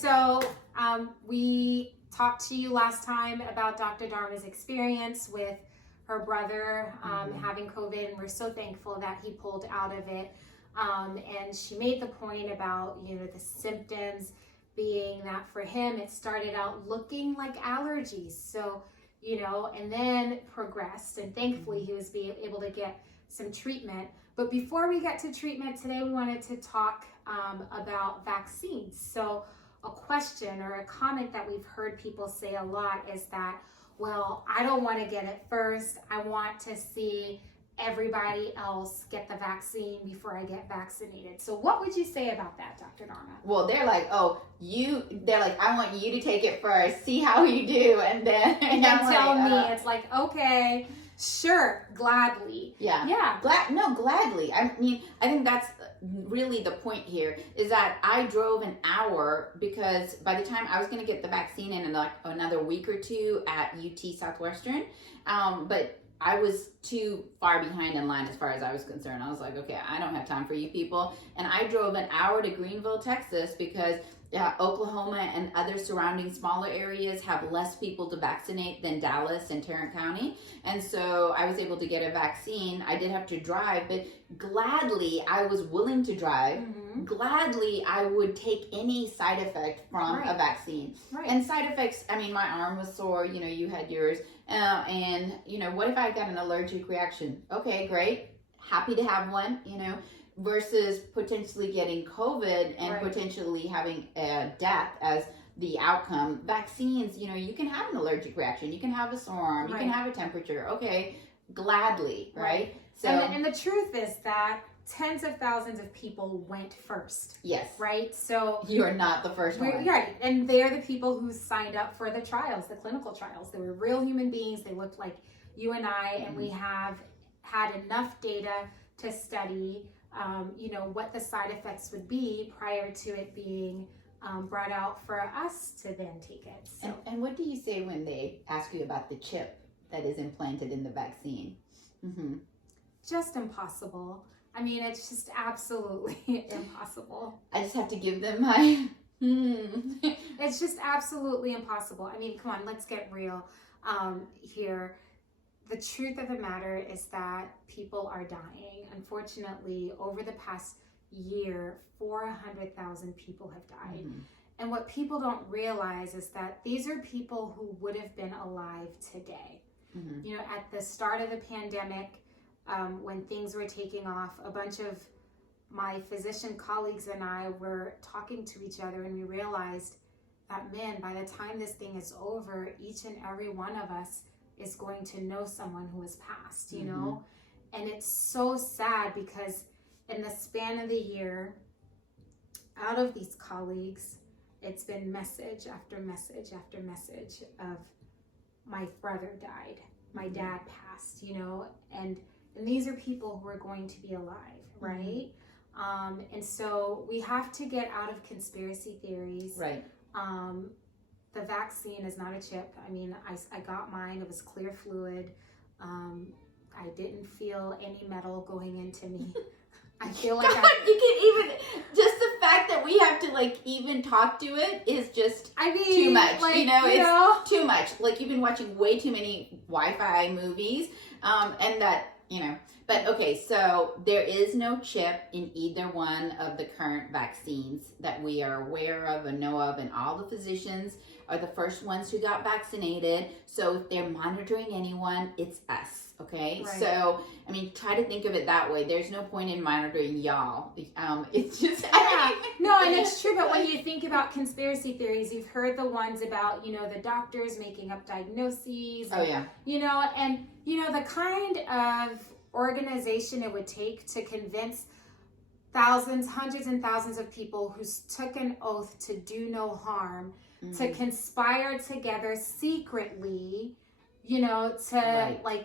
So we talked to you last time about Dr. Dharma's experience with her brother having COVID, and we're so thankful that he pulled out of it. And she made the point about, the symptoms being that for him, it started out looking like allergies. So, and then progressed, and thankfully he was able to get some treatment. But before we get to treatment today, we wanted to talk about vaccines. So a question or a comment that we've heard people say a lot is that, well, I don't want to get it first. I want to see everybody else get the vaccine before I get vaccinated. So what would you say about that, Dr. Dharma? Well, they're like, I want you to take it first, see how you do, and then tell me. It's like, okay, sure, gladly. Yeah. Gladly. I mean, I think that's really the point here, is that I drove an hour because by the time I was going to get the vaccine in like another week or two at UT Southwestern, but I was too far behind in line as far as I was concerned. I was like, okay, I don't have time for you people. And I drove an hour to Greenville, Texas, because Oklahoma and other surrounding smaller areas have less people to vaccinate than Dallas and Tarrant County. And so I was able to get a vaccine. I did have to drive, but gladly I was willing to drive. Mm-hmm. Gladly I would take any side effect from a vaccine. Right. And side effects, I mean, my arm was sore, you had yours. And what if I got an allergic reaction? Okay, great. Happy to have one, versus potentially getting COVID and potentially having a death as the outcome. Vaccines, you can have an allergic reaction. You can have a sore arm. You can have a temperature. Okay, gladly, right? So, and the truth is that tens of thousands of people went first. Yes. Right? So you are not the first one. Right. And they're the people who signed up for the trials, the clinical trials. They were real human beings. They looked like you and I, and we have had enough data to study what the side effects would be prior to it being brought out for us to then take it. So. And what do you say when they ask you about the chip that is implanted in the vaccine? Mm-hmm. Just impossible. I mean, it's just absolutely impossible. I just have to give them my... It's just absolutely impossible. I mean, come on, let's get real here. The truth of the matter is that people are dying. Unfortunately, over the past year, 400,000 people have died. Mm-hmm. And what people don't realize is that these are people who would have been alive today. Mm-hmm. At the start of the pandemic, when things were taking off, a bunch of my physician colleagues and I were talking to each other, and we realized that, man, by the time this thing is over, each and every one of us is going to know someone who has passed, know? And it's so sad because in the span of the year, out of these colleagues, it's been message after message after message of my brother died, my dad passed, and these are people who are going to be alive, right? And so we have to get out of conspiracy theories. Right. The vaccine is not a chip. I mean, I got mine. It was clear fluid. I didn't feel any metal going into me. I feel like you can even, just the fact that we have to even talk to it is just too much. It's too much. Like, you've been watching way too many Wi-Fi movies, and that, But okay, so there is no chip in either one of the current vaccines that we are aware of and know of, and all the physicians are the first ones who got vaccinated. So if they're monitoring anyone, it's us, okay? Right. So, I mean, try to think of it that way. There's no point in monitoring y'all. It's just... No, and it's true, but when you think about conspiracy theories, you've heard the ones about, the doctors making up diagnoses. Oh, yeah. And, the kind of organization it would take to convince thousands, hundreds and thousands of people who took an oath to do no harm, to conspire together secretly, to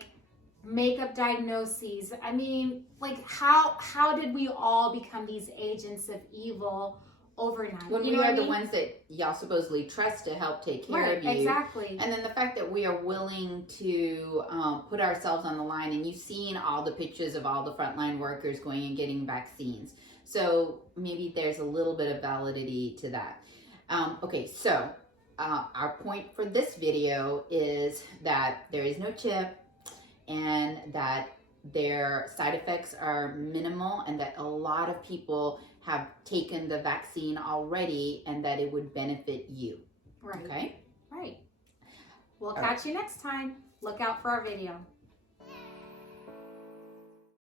make up diagnoses. I mean, how did we all become these agents of evil overnight? When we are the ones that y'all supposedly trust to help take care of you. Exactly. And then the fact that we are willing to put ourselves on the line, and you've seen all the pictures of all the frontline workers going and getting vaccines. So maybe there's a little bit of validity to that. Okay, so our point for this video is that there is no chip and that their side effects are minimal and that a lot of people have taken the vaccine already and that it would benefit you. Right. Okay? Right. We'll All catch you next time. Look out for our video.